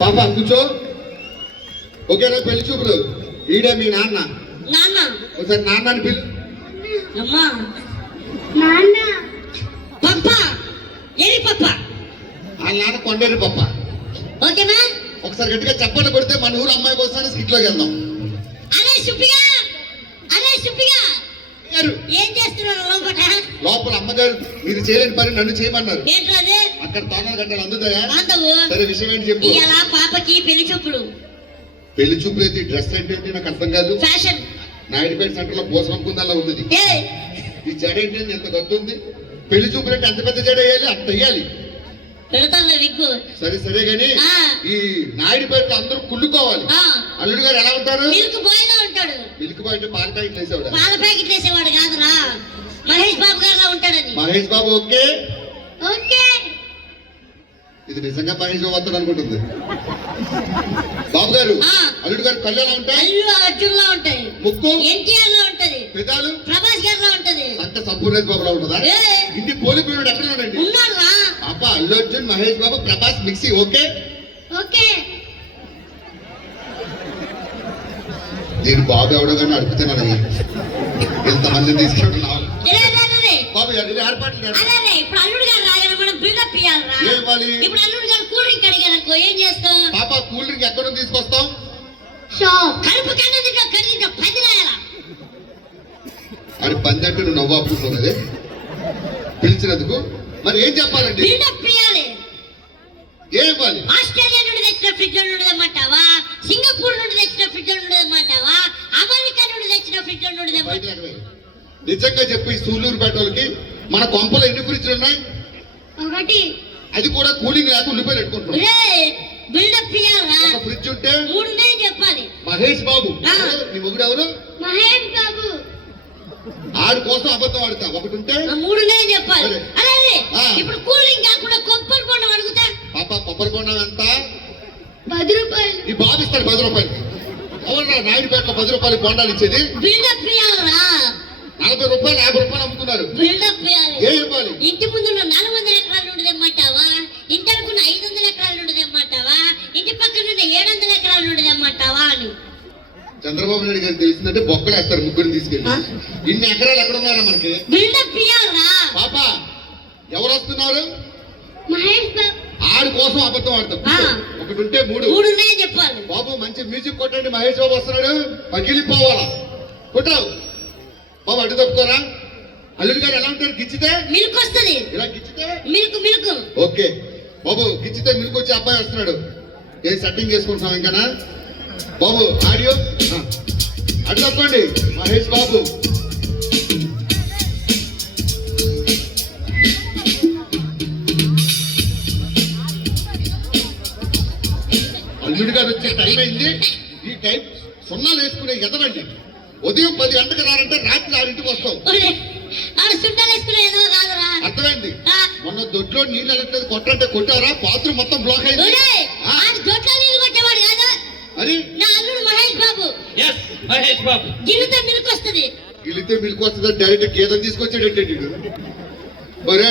పాప కూర్చో. ఓకేనా పెళ్ళి చూపులు? ఈడే మీ నాన్న. నాన్న. ఒకసారి నాన్న అని పిలు. అమ్మా. నాన్న. పప్ప. ఏరి పప్ప? ఆ నాన్న కొండేరు పప్ప. ఓకేనా ఒకసారి గట్టిగా చెప్పండి కొడితే మన ఊరు అమ్మాయి కోసం స్కిట్లోకి వెళ్దాం. అరే సుప్పిగా. అరే సుప్పిగా. గారు, ఏం చేస్తున్నారు లోపట? లోపల అమ్మగారు మీరు చేయలేని పని నన్ను చేయమన్నారు. అక్కడ తోనాలు గంటలు అందుతాయా? సరే విషయం ఏంటి చెప్పు. ఇవాళ పాపకి పెళ్ళి చూపుడు పెళ్ళి చూపులు అయితే డ్రెస్ ఏంటి నాకు అర్థం కాదు. ఫ్యాషన్. నాయుడుపేట సెంటర్లో భోసనం కుందల్లా ఉంది ఈ జడ ఏంటి ఎంత గద్దు ఉంది? పెళ్ళి చూపులు అంటే ఎంత పెద్ద జడ వేయాలి అంత వేయాలి. సరే సరే గాని. ఈ నాయుడుపేట అందరూ కుళ్ళుకోవాలి. ఆ, అల్లుడు గారు ఎలా ఉంటారు? ఉంటాడు. మిల్క్ బాయ్ అంటే పాల ప్యాకెట్ వేసేవాడు? పాల ప్యాకెట్ వేసేవాడు కాదురా. మహేష్ బాబు గారిలా ఉంటాడని. మహేష్ బాబు ఓకే? ఓకే. ఇది నిజంగా మహేష్ బాబు వస్తాడు అనుకుంటుంది. బాబు గారు. అల్లుడు గారు కళ్ళు ఎలా ఉంటాయి అర్జున్ లా ఉంటాయి ముక్కు? ఎన్టీఆర్ లా ఉంటది. పెదాలు? ప్రభాస్ గారిలా ఉంటది. అంత సంపూర్ణేష్ బాబులా ఉంటుందా? ఏ. ఇన్ని పోలికలు ఎక్కడ ఉండండి ఉన్నారా అబ్బ Allu Arjun Mahesh Babu Prabhas mixie okay? Okay. దీని బాబు ఎవడో కానీ అడుగుతున్నాను రే, రే, రే. బాబు ఏర్పాట్లు ఇప్పుడు అల్లుడు గారు రాగానే మనం బిల్డప్ ఇవ్వాలరా ఏం ఇవ్వాలి? ఇప్పుడు అల్లుడు గారు కూల్ డ్రింక్ అడిగారనుకో ఏం చేస్తాం పాప కూల్ డ్రింక్ ఎక్కడ నుంచి తీసుకొస్తాం? షాప్. కడుపు కన్నా తింటా కడిగిన పది రాయాల? అది పందంటే నువ్వు నవ్వాపుతున్నది పిలిచినందుకు. మరి ఏం చెప్పాలండి? బిల్డప్ ఇవ్వాలి ఏం ఇవ్వాలి? ఆస్ట్రేలియా నుండి తెచ్చిన ఫ్రిడ్జ్ నుండి తెమ్మంటావా? సింగపూర్ నుండి తెచ్చిన ఫ్రిడ్జ్ నుండి తెమ్మంటావా అమెరికా నుండి తెచ్చిన ఫ్రిడ్జ్ నుండి తెమ్మంటావా బయట ఎగవేయి. నిజంగా చెప్పి ఈ సూళ్ళూరు వాళ్ళకి మన కొంపలో ఎన్ని ఫ్రిడ్జ్లు ఉన్నాయి? ఒకటి. అది కూడా కూలింగ్ లేక ఉల్లిపాయలు పెట్టుకుంటున్నాం. ఫ్రిడ్జ్ ఉంటే? చెప్పాలి. మహేష్ బాబు? నీ మొగుడు ఎవరు? మహేష్ బాబు. ఆడి కోసం అబద్ధం ఆడుతా ఒకటి ఉంటే? మూడు చెప్పాలి. ఆ. ఇప్పుడు కూల్ డ్రింక్ కాకుండా కొబ్బరి బొండం అడుగుతా. పాప కొబ్బరి కొండం ఎంత? పది రూపాయలు. ఈ బాబు ఇస్తాడు పది రూపాయలకి అవునా నాయుడుపేటలో పది రూపాయలు బొండాలు ఇచ్చేది. నలభై రూపాయలు యాభై రూపాయలు అమ్ముతున్నారు. ఏం ఇవ్వాలి ఇంటి ముందు నాలుగు వందల ఎకరాల నుండి తెమ్మంటావా? ఇంటి అనుకున్న ఐదు వందల ఎకరాల నుండి తెమ్మంటావా? ఇంటి పక్కన ఉన్న ఏడు వందల ఎకరాల నుండి తెమ్మంటావా అని. చంద్రబాబు నాయుడు గారికి తెలిసిందంటే బొక్కలు వేస్తారు ముగ్గురిని తీసుకెళ్ళి? ఇన్ని ఎకరాలు ఎక్కడ ఉన్నారా మనకి పాప ఎవరు వస్తున్నారు? ఆడి కోసం అబద్ధం ఆడతాం. ఒకటి ఉంటే మూడు. మూడు ఉన్నాయని చెప్పాలి. బాబు మంచి మ్యూజిక్ కొట్టండి మహేష్ బాబు వస్తున్నాడు. పగిలిపోవాలా? కొట్టావు. బాబు అడ్డు తప్పుకోరా? అల్లుడి గారు ఎలా ఉంటారు? గిచ్చితే? మిల్క్ వస్తుంది. ఇలా గిచ్చితే? Milk milk. ఓకే. బాబు గిచ్చితే మిల్క్ వచ్చి అబ్బాయి వస్తున్నాడు. ఏ సెట్టింగ్ చేసుకుంటున్నాం ఇంకానా? బాబు ఆడియో. అడ్డు తప్పండి మహేష్ బాబు. టైం అయింది ఈ టైం సున్నాలు వేసుకునే ఎదవండి. ఉదయం పది గంటలకు రారంటే రాత్రి ఆరింటికి వస్తాం ఒరే, ఆడ సుంటాలు వేసుకునే ఏదో కాదురా. అర్థమైంది? మొన్న దొడ్లో నీళ్ళు వెళ్ళట్లేదు కొట్టంటే కొట్టారా బాత్రూమ్ మొత్తం బ్లాక్ అయింది. నా అల్లుడు మహేష్ బాబు. ఎస్ మహేష్ బాబు. గిన్నెతో మిల్క్ వస్తుంది వెళితే మిల్క్ వస్తుంది డైరెక్ట్ తీసుకొచ్చాడంటే వీడు. ఒరే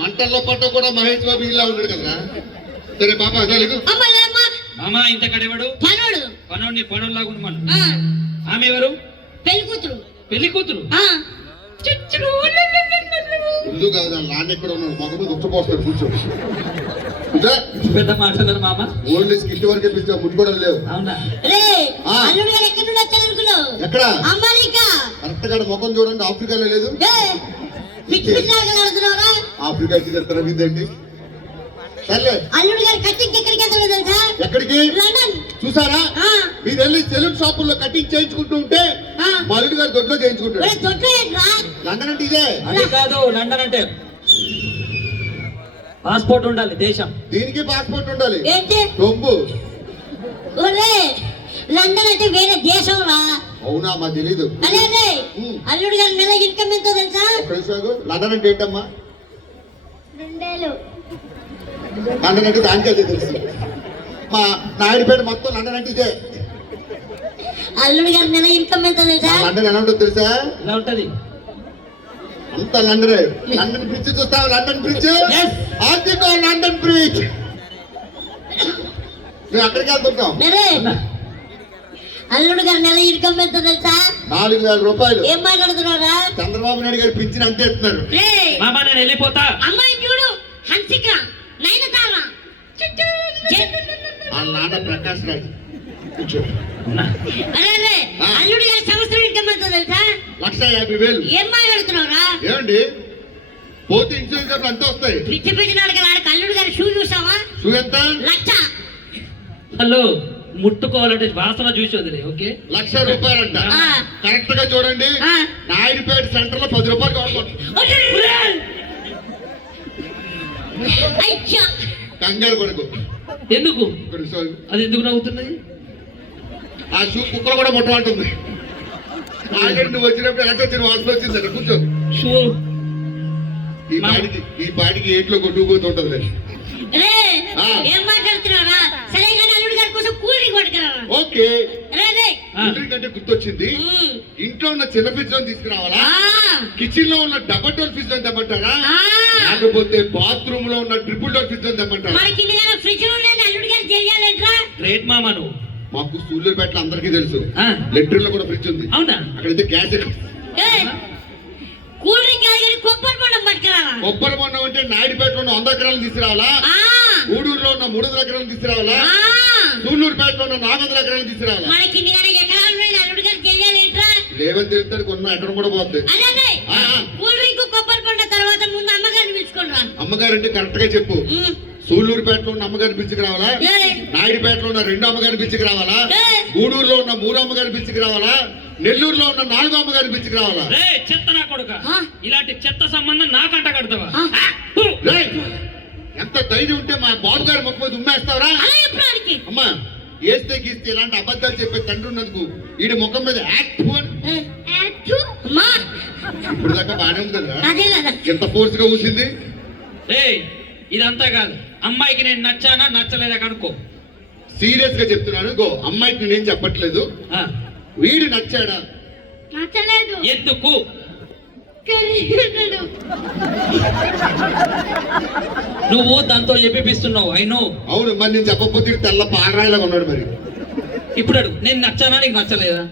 మంటల్లో పట్ట కూడా మహేష్ బాబు ఇలా ఉన్నాడు కదా సరే పాప లేమ్మా, మామ ఇంత కడేవాడు పనోడు. పనోడిని పనుల్లాగా ఉండమను. ఆ, ఆమె ఎవరు? పెళ్ళి కూతురు. పెళ్ళి కూతురు. ఇల్లు కాదు నాన్న ఎక్కడ ఉన్నాడు? మగ మీద ఉచ్చపోస్తాడు కూర్చో. పెద్ద మాట్లాడారు మామ. ఓన్లీ స్కిట్ వరకే పిలిచా ముట్టుకోవడం లేవు. అవునా? ఎక్కడి నుండి వచ్చారు అనుకున్నావు ఎక్కడ అమెరికా. కరెక్ట్గా ముఖం చూడండి ఆఫ్రికాలో లేదు. ఏ పిచ్చి పిచ్చి ఆటలు ఆడుతున్నావురా ఆఫ్రికా తిరుగుతారా మీదండి సర్లే అల్లుడు గారు కట్టింగ్ ఎక్కడికి వెళ్తాడో తెలుసా? ఎక్కడికి? లండన్. చూసారా? ఆ, మీరు వెళ్ళి సెలూన్ షాపుల్లో కటింగ్ చేయించుకుంటూ ఉంటే ఆ. మా అల్లుడు గారు దొడ్లో చేయించుకుంటాడు. దొడ్లో లండన్ అంటే ఇదే. అది కాదు లండన్ అంటే పాస్పోర్ట్ ఉండాలి దేశం. దీనికి పాస్పోర్ట్ ఉండాలి. ఏంటి? రొంబు ఒరే లండన్ అంటే వేరే దేశం రా. అవునా మా తెలీదు. అదే. అల్లుడు గారి నెల ఇన్కమ్ ఎంతో తెలుసా. లండన్ అంటే ఏంటమ్మా? రెండేలు లండన్ అంటే దానికి అదే తెలుసు. మా నాయుడుపేట మొత్తం లండన్ అంటే ఇదే. అల్లుడు గారి నెల ఇన్కమ్ ఎంతో తెలుసా? లండన్ ఎలా ఉంటుందో తెలుసా? ఇలా ఉంటది? అంత లండన్ లండన్ బ్రిడ్జ్ చూస్తావా? లండన్ బ్రిడ్జ్ లండన్ బ్రిడ్జ్ మేము అక్కడికి వెళ్తుంటాం సరే అల్లుడు గారు నెల ఇన్కమ్ ఎంత తెలుసా? నాలుగు వేల రూపాయలు. ఏం మాట్లాడుతున్నారా చంద్రబాబు నాయుడు గారు పింఛన్ అంతే ఇస్తున్నారు వెళ్ళిపోతా. అమ్మాయి చూడు. హన్సిక. ఆ నాన్న ప్రకాష్ రాజ్. అల్లుడు గారి సంవత్సరం ఇన్కమ్ ఎంత తెలుసా? లక్ష యాభై వేలు. ఏం మాట్లాడుతున్నావురా? ఏమండి? పోతే ఇన్సూరెన్స్ డబ్బులు అంతా వస్తాయి. పిచ్చి పిచ్చి నాడక ఆడక అల్లుడు గారి షూ చూసావా? షూ ఎంత? లక్ష. హలో ముట్టుకోవాలంటే వాసన చూసి వదిలే ఓకే? లక్ష రూపాయలంట. ఆ. కరెక్ట్గా చూడండి. నాయుడుపేట సెంటర్లో పది రూపాయలు కావాలి కంగారు పడుకో. ఎందుకు? అది ఎందుకు నవ్వుతున్నాయి? ఆ షూ కుక్కలు కూడా ముట్టమంటుంది ఆల్రెడీ నువ్వు వచ్చినప్పుడు ఎలా వచ్చిన వాసన వచ్చింది కూర్చో. షూ. ఈ పాటికి ఈ పాటికి ఏట్లో కొట్టుకుపోతుంటది. ఏం మాట్లాడుతున్నారా సరే కానీ అల్లుడు గారి కోసం కూల్ పట్టుకురా ఓకే. రే రే. ఆ. కంటే గుర్తొచ్చింది. ఇంట్లో ఉన్న చిన్న ఫ్రిడ్జ్లో తీసుకురావాలా? ఆ. కిచెన్లో ఉన్న డబల్ డోర్ ఫ్రిడ్జ్లో తెమ్మంటారా. లేకపోతే బాత్రూమ్లో ఉన్న ట్రిపుల్ డోర్ ఫ్రిడ్జ్లో తెమ్మంటారా? ఫ్రిడ్జ్ గ్రేట్ మామ నువ్వు మాకు సూళ్ళూరుపేటలో అందరికీ తెలుసు. ఆ, లెట్రిన్లో కూడా ఫ్రిడ్జ్ ఉంది. అవునా? అక్కడైతే గ్యాస్ ఏ? కూల్ డ్రింక్ కాదు కానీ కొబ్బరి బొండం అంటే నాయుడుపేటలో ఉన్న వంద ఎకరాలను తీసుకురావాలా? ఆ. గూడూరులో ఉన్న మూడు వందల ఎకరాలను తీసుకురావాలా? ఆ. సూళ్ళూరుపేటలో ఉన్న నాలుగు వందల తీసుకురావాలా? ఎకరాలు చెయ్యాలేంట్రా? లేవని తెలుస్తాడు కొన్న ఎకరం కూడా పోతుంది కొబ్బరి బొండ తర్వాత ముందు అమ్మగారిని రా. అమ్మగారు అంటే కరెక్ట్గా చెప్పు. సూళ్ళూరుపేటలో ఉన్న అమ్మగారిని పిలుచుకురావాలా ఏ. నాయుడుపేటలో ఉన్న రెండు అమ్మగారిని పిలుచుకురావాలా ఏ. గూడూరులో ఉన్న మూడు అమ్మగారిని పిలుచుకురావాలా నెల్లూరులో ఉన్న నాలుగు అమ్మగారిని పిలుచుకురావాలా రే చెత్త నా కొడుక. ఆ. ఇలాంటి చెత్త సంబంధం నాకంట కడతావా? ఎంత ధైర్యం ఉంటే మా బాబు గారి మొక్క మీద ఉమ్మేస్తావరా? అమ్మా ఏస్తే గీస్తే ఇలాంటి అబద్ధాలు చెప్పే తండ్రి ఉన్నందుకు ఈడి ముఖం మీద యాక్ట్ ఇప్పుడు దాకా బాగానే ఉంది కదా. ఎంత ఫోర్స్గా ఊసింది? ఇదంతా కాదు. అమ్మాయికి నేను నచ్చానా నచ్చలేదా కనుక్కో. సీరియస్గా చెప్తున్నాను గో అమ్మాయికి నేనేం చెప్పట్లేదు. ఆ, వీడు నచ్చాడా? నచ్చలేదు. ఎందుకు? కరిగినాడు నువ్వు దాంతో చెప్పిస్తున్నావు ఐ నో. అవును మరి నేను చెప్పకపోతే తెల్ల పాలరాయిలాగా ఉన్నాడు మరి. ఇప్పుడు అడుగు నేను నచ్చానా నీకు నచ్చలేదా?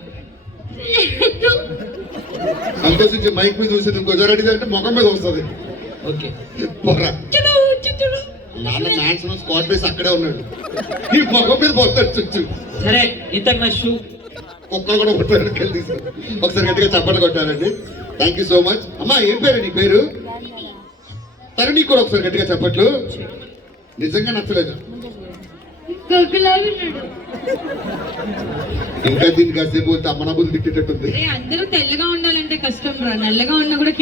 సంతోషించి మైక్ మీద చూసింది ఇంకో రెడీ అంటే ముఖం మీద వస్తుంది. ఓకే. పోరా. నాన్న మ్యాన్షన్ స్క్వాడ్ బేస్ అక్కడే ఉన్నాడు. ఈ ముఖం మీద పోతాడు చుచ్చు. సరే ఇంతకు నా షూ. కుక్కలు కూడా తీసుకుని. ఒకసారి గట్టిగా చప్పట్లు కొట్టారండి థ్యాంక్ యూ సో మచ్ అమ్మా ఏం పేరు నీ పేరు? తరుణి కూడా ఒకసారి గట్టిగా చెప్పట్లు. నిజంగా నచ్చలేదు? ఇంకా దీనికి కాసేపు అమ్మన బుద్ధి తిట్టేటట్టుంది. అందరూ తెల్లగా ఉండాలంటే కష్టం రా. నల్లగా ఉన్నా కూడా